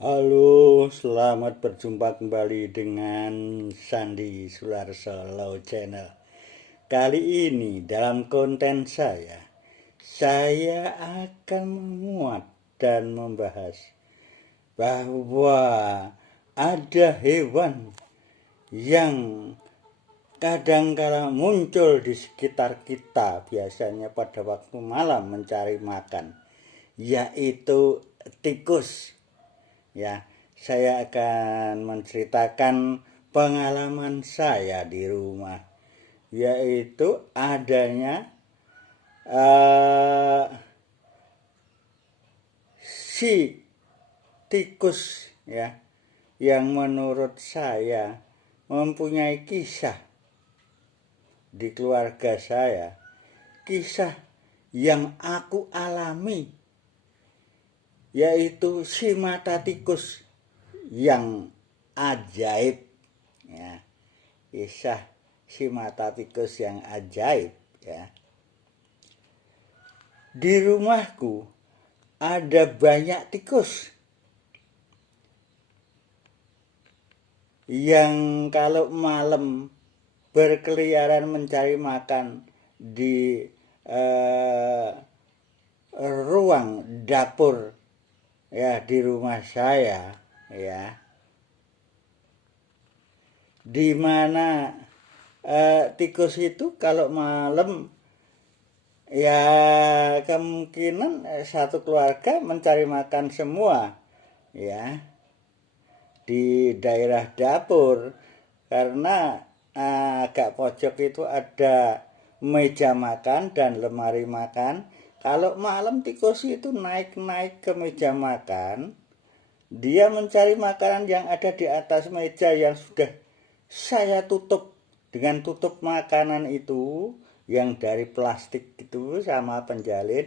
Halo, selamat berjumpa kembali dengan Sandi Sularso Low Channel. Kali ini dalam konten saya akan memuat dan membahas bahwa ada hewan yang kadang-kala muncul di sekitar kita, biasanya pada waktu malam mencari makan, yaitu tikus. Ya, saya akan menceritakan pengalaman saya di rumah, yaitu adanya si tikus, ya, yang menurut saya mempunyai kisah di keluarga saya, kisah yang aku alami, yaitu si mata tikus yang ajaib, ya. Kisah si mata tikus yang ajaib, ya. Di rumahku ada banyak tikus yang kalau malam berkeliaran mencari makan di ruang dapur, ya, di rumah saya, ya, di mana tikus itu kalau malam, ya, kemungkinan satu keluarga mencari makan semua, ya, di daerah dapur, karena agak pojok itu ada meja makan dan lemari makan. Kalau malam tikus itu naik-naik ke meja makan, dia mencari makanan yang ada di atas meja yang sudah saya tutup dengan tutup makanan itu yang dari plastik itu sama penjalin.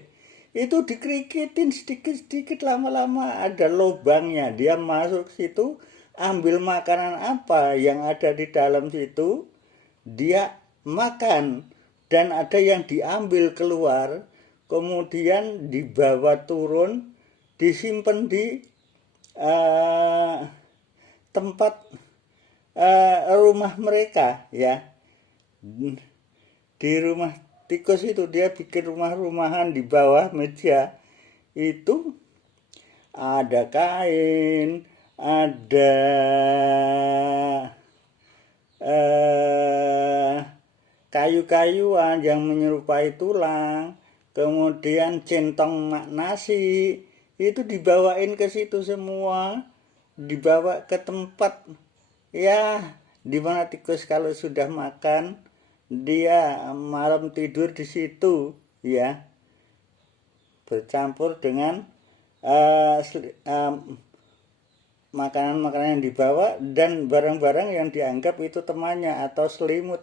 Itu dikerikitin sedikit-sedikit, lama-lama ada lubangnya. Dia masuk situ, ambil makanan apa yang ada di dalam situ, dia makan. Dan ada yang diambil keluar, kemudian dibawa turun, disimpan di tempat rumah mereka, ya. Di rumah tikus itu dia bikin rumah-rumahan di bawah meja itu, ada kain, ada kayu-kayuan yang menyerupai tulang, kemudian centong nasi, itu dibawain ke situ semua, dibawa ke tempat, ya, di mana tikus kalau sudah makan dia malam tidur di situ, ya, bercampur dengan makanan-makanan yang dibawa dan barang-barang yang dianggap itu temannya atau selimut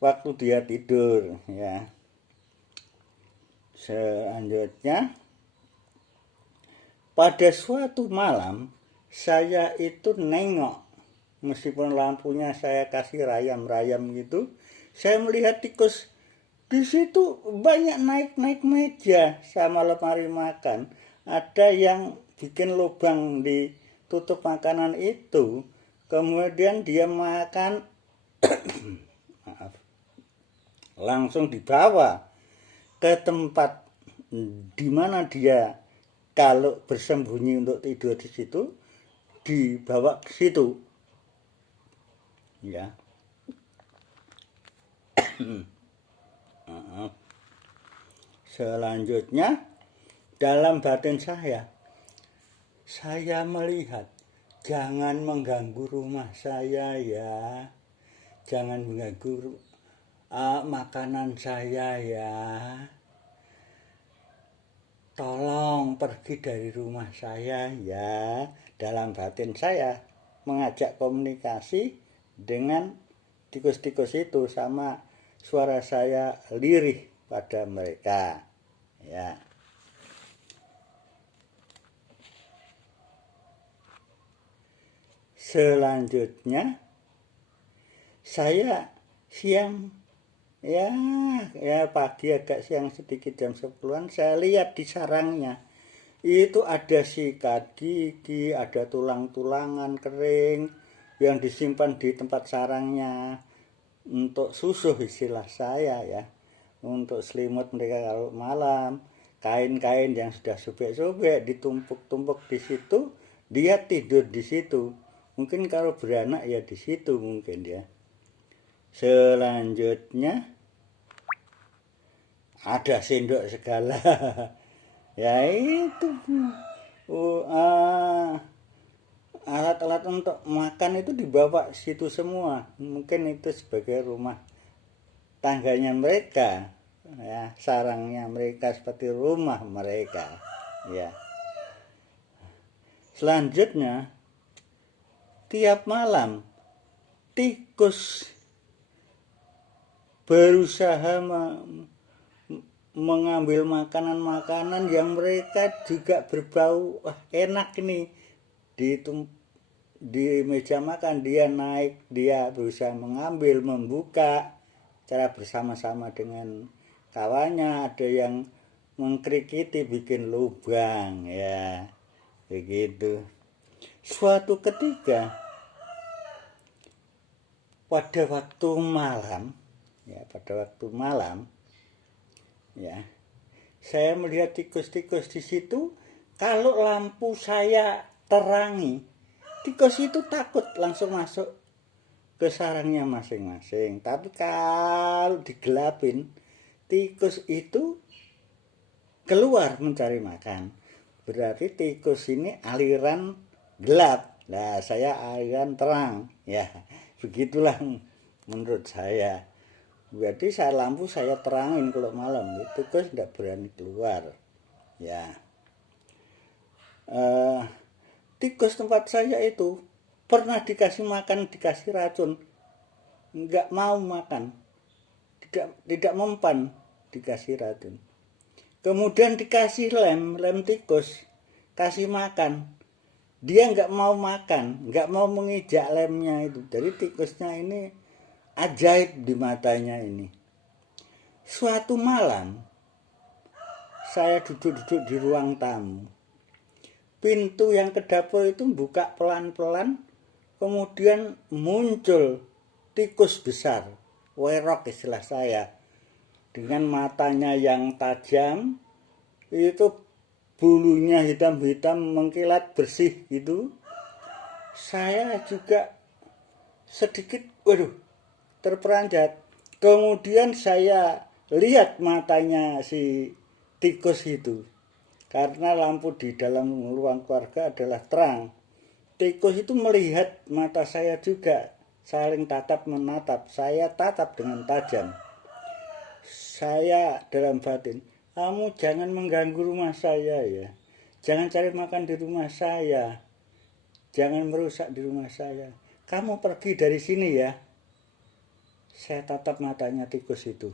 waktu dia tidur, ya. Selanjutnya, pada suatu malam saya itu nengok, meskipun lampunya saya kasih rayam-rayam gitu, saya melihat tikus di situ banyak naik-naik meja sama lemari makan. Ada yang bikin lubang di tutup makanan itu, kemudian dia makan langsung dibawa ke tempat di mana dia kalau bersembunyi untuk tidur di situ, dibawa ke situ, ya. Selanjutnya, dalam batin saya melihat, jangan mengganggu rumah saya, ya. Jangan mengganggu makanan saya, ya. Tolong pergi dari rumah saya, ya. Dalam batin saya mengajak komunikasi dengan tikus-tikus itu, sama suara saya lirih pada mereka, ya. Selanjutnya, saya siang, ya pagi agak siang sedikit, jam 10-an, saya lihat di sarangnya itu ada sikat gigi, ada tulang-tulangan kering yang disimpan di tempat sarangnya untuk susuh istilah saya ya. Untuk selimut mereka kalau malam, kain-kain yang sudah sobek-sobek ditumpuk-tumpuk di situ, dia tidur di situ. Mungkin kalau beranak ya di situ mungkin ya. Selanjutnya ada sendok segala. Ya itu alat-alat untuk makan itu dibawa situ semua. Mungkin itu sebagai rumah tangganya mereka, ya, sarangnya mereka seperti rumah mereka. Ya. Selanjutnya, tiap malam tikus berusaha mengambil makanan-makanan yang mereka juga berbau enak nih di meja makan. Dia naik, dia berusaha mengambil, membuka cara bersama-sama dengan kawannya. Ada yang mengkrikiti bikin lubang ya begitu. Suatu ketika pada waktu malam ya, saya melihat tikus-tikus di situ. Kalau lampu saya terangi, tikus itu takut langsung masuk ke sarangnya masing-masing. Tapi kalau digelapin, tikus itu keluar mencari makan. Berarti tikus ini aliran gelap. Nah, saya aliran terang. Ya, begitulah menurut saya. Berarti lampu saya terangin kalau malam, tikus tidak berani keluar. Ya, tikus tempat saya itu pernah dikasih makan, dikasih racun, nggak mau makan, tidak mempan dikasih racun. Kemudian dikasih lem tikus, kasih makan, dia nggak mau makan, nggak mau mengijak lemnya itu. Jadi tikusnya ini ajaib di matanya ini. Suatu malam, saya duduk-duduk di ruang tamu. Pintu yang ke dapur itu buka pelan-pelan, kemudian muncul tikus besar, werok istilah saya. Dengan matanya yang tajam, itu bulunya hitam-hitam mengkilat bersih gitu. Saya juga sedikit, terperanjat. Kemudian saya lihat matanya si tikus itu. Karena lampu di dalam ruang keluarga adalah terang. Tikus itu melihat mata saya juga. Saling tatap menatap. Saya tatap dengan tajam. Saya dalam batin, kamu jangan mengganggu rumah saya ya. Jangan cari makan di rumah saya. Jangan merusak di rumah saya. Kamu pergi dari sini ya. Saya tatap matanya tikus itu.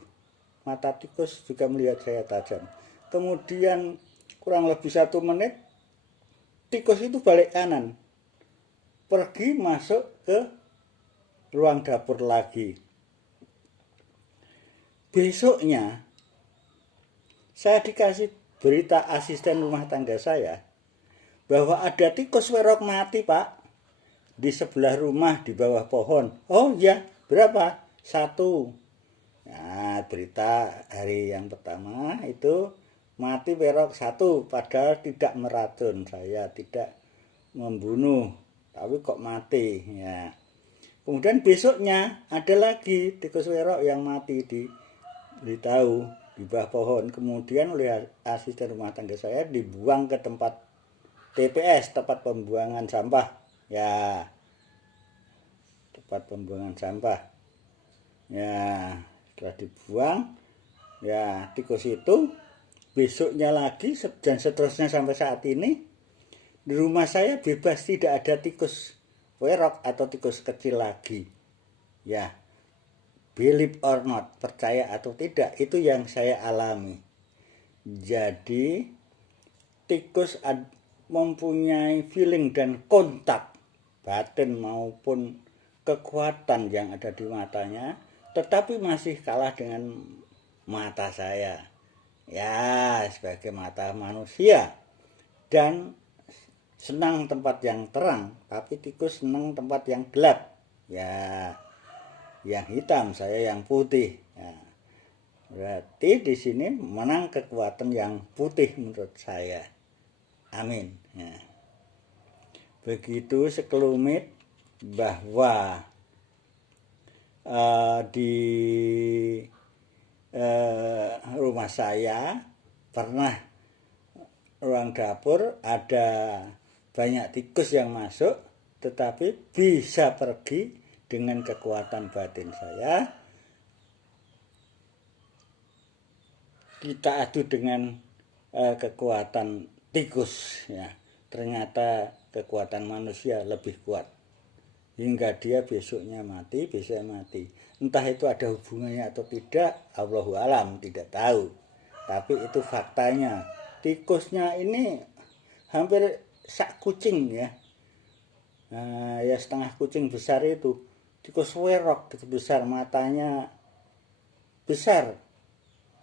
Mata tikus juga melihat saya tajam. Kemudian kurang lebih 1 menit, tikus itu balik kanan. Pergi masuk ke ruang dapur lagi. Besoknya, saya dikasih berita asisten rumah tangga saya bahwa ada tikus werok mati, Pak, di sebelah rumah di bawah pohon. Oh ya, berapa? 1. Nah, berita hari yang pertama itu mati werok 1, padahal tidak meracun, saya tidak membunuh, tapi kok mati ya. Kemudian besoknya ada lagi tikus werok yang mati diberitahu di bawah pohon. Kemudian oleh asisten rumah tangga saya dibuang ke tempat TPS, tempat pembuangan sampah ya, tempat pembuangan sampah ya. Setelah dibuang ya, tikus itu besoknya lagi dan seterusnya sampai saat ini di rumah saya bebas, tidak ada tikus werok atau tikus kecil lagi ya. Believe or not, percaya atau tidak, itu yang saya alami. Jadi tikus mempunyai feeling dan kontak batin maupun kekuatan yang ada di matanya, tetapi masih kalah dengan mata saya ya, sebagai mata manusia. dan senang tempat yang terang, tapi tikus senang tempat yang gelap. Ya, yang hitam, saya yang putih. Ya, berarti di sini menang kekuatan yang putih menurut saya. Amin. Ya. Begitu sekelumit bahwa di rumah saya pernah ruang dapur ada banyak tikus yang masuk, tetapi bisa pergi dengan kekuatan batin saya. Kita adu dengan kekuatan tikus, ya. Ternyata kekuatan manusia lebih kuat. Hingga dia besoknya mati. Entah itu ada hubungannya atau tidak, Allahu alam, tidak tahu. Tapi itu faktanya. Tikusnya ini hampir sak kucing, ya. Ya setengah kucing besar itu. Tikus werok besar, matanya besar,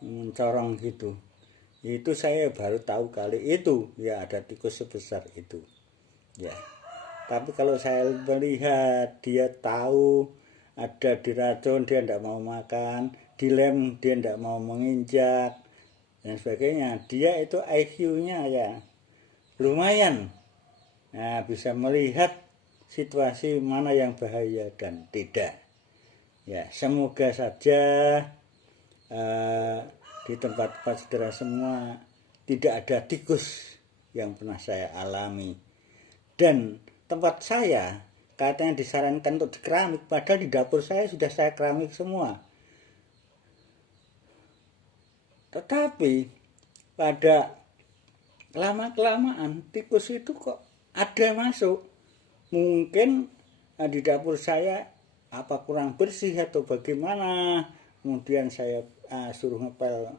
mencorong gitu. Itu saya baru tahu kali itu, ya ada tikus sebesar itu. Ya. Tapi kalau saya melihat dia tahu ada diracun, dia tidak mau makan, dilem dia tidak mau menginjak dan sebagainya. Dia itu IQ-nya ya lumayan. Nah, bisa melihat situasi mana yang bahaya dan tidak. Ya, semoga saja di tempat-tempat saudara semua tidak ada tikus yang pernah saya alami. Dan tempat saya katanya disarankan untuk dikeramik, padahal di dapur saya sudah saya keramik semua. Tetapi pada lama-kelamaan tikus itu kok ada masuk. Mungkin di dapur saya apa kurang bersih atau bagaimana. Kemudian saya suruh ngepel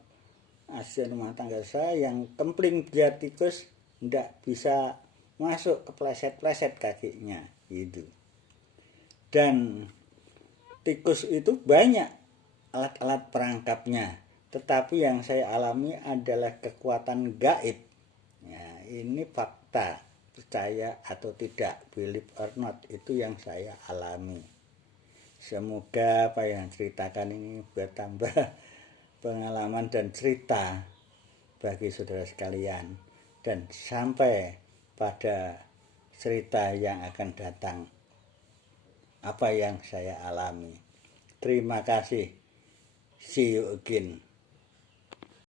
asisten rumah tangga saya yang kempling biar tikus tidak bisa masuk, kepleset-pleset kakinya gitu. Dan tikus itu banyak alat-alat perangkapnya, tetapi yang saya alami adalah kekuatan gaib. Ya, ini fakta, percaya atau tidak, believe or not, itu yang saya alami. Semoga apa yang ceritakan ini bertambah pengalaman dan cerita bagi saudara sekalian, dan sampai pada cerita yang akan datang apa yang saya alami. Terima kasih. See you again.